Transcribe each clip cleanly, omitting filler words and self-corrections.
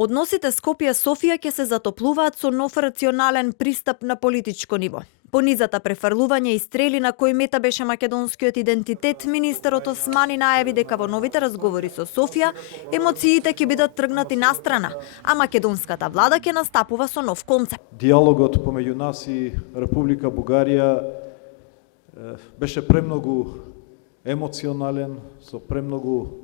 Односите Скопје-Софија ќе се затоплуваат со нов рационален пристап на политичко ниво. По низата префрлување и стрели на кој мета беше македонскиот идентитет, министерот Османи најави дека во новите разговори со Софија емоциите ќе бидат тргнати настрана, а македонската влада ќе настапува со нов концепт. Диалогот помеѓу нас и Република Бугарија беше премногу емоционален, со премногу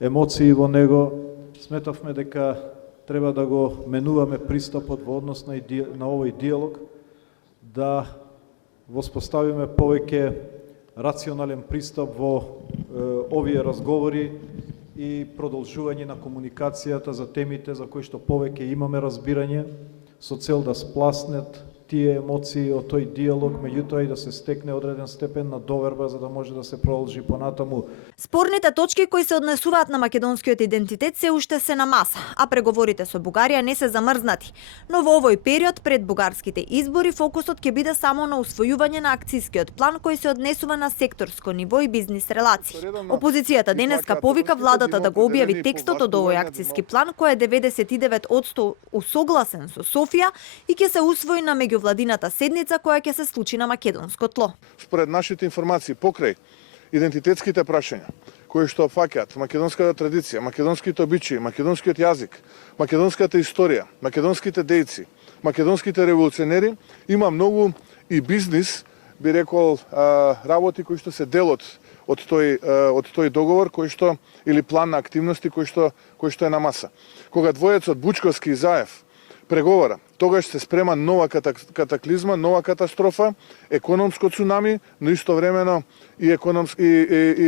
емоции во него. Сметавме дека треба да го менуваме пристапот во однос на овој диалог, да воспоставиме повеќе рационален пристап во овие разговори и продолжување на комуникацијата за темите за кои што повеќе имаме разбирање, со цел да спласнет тие емоции од тој диалог, меѓутоа и да се стекне одреден степен на доверба за да може да се продолжи понатаму. Спорните точки кои се однесуваат на македонскиот идентитет се уште се на маса, а преговорите со Бугарија не се замрзнати. Но во овој период пред бугарските избори фокусот ќе биде само на усвојување на акцискиот план кој се однесува на секторско ниво и бизнис релации. Опозицијата денеска повика владата да го објави текстот од овој акциски план кој е 99% усогласен со Софија и ќе се усвои на меѓувладината седница која ќе се случи на македонско тло. Според нашите информации покрај идентитетските прашања, кои што опфаќаат македонската традиција, македонските обичаи, македонскиот јазик, македонската историја, македонските дејци, македонските револуционери, има многу и бизнис, би рекол, работи кои што се дел од тој договор, кој што или план на активности кој што е на маса. Кога двојецот Бучковски и Заев преговара, тогаш се спрема нова катаклизма, нова катастрофа, економско цунами, но истовремено и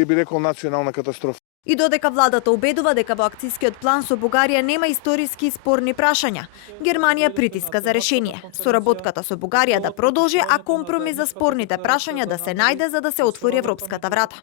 би рекол национална катастрофа. И додека владата убедува дека во акцискиот план со Бугарија нема историски спорни прашања, Германија притиска за решение. Соработката со Бугарија да продолжи, а компромис за спорните прашања да се најде за да се отвори европската врата.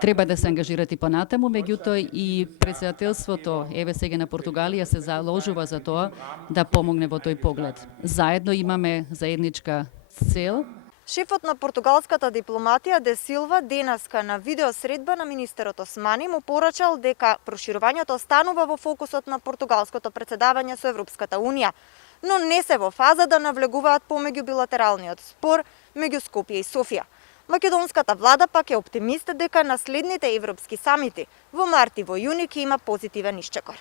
Треба да се ангажират и понатаму, меѓутоа и председателството, еве сега на Португалија, се заложува за тоа да помогне во тој поглед. Заедно имаме заедничка цел. Шефот на португалската дипломатија Де Силва денеска на видеосредба на министерот Османи му порачал дека проширувањето останува во фокусот на португалското претседавање со Европската Унија, но не се во фаза да навлегуваат помеѓу билатералниот спор меѓу Скопје и Софија. Македонската влада пак е оптимист дека на следните европски самити во март и во јуни ќе има позитивен исчекор.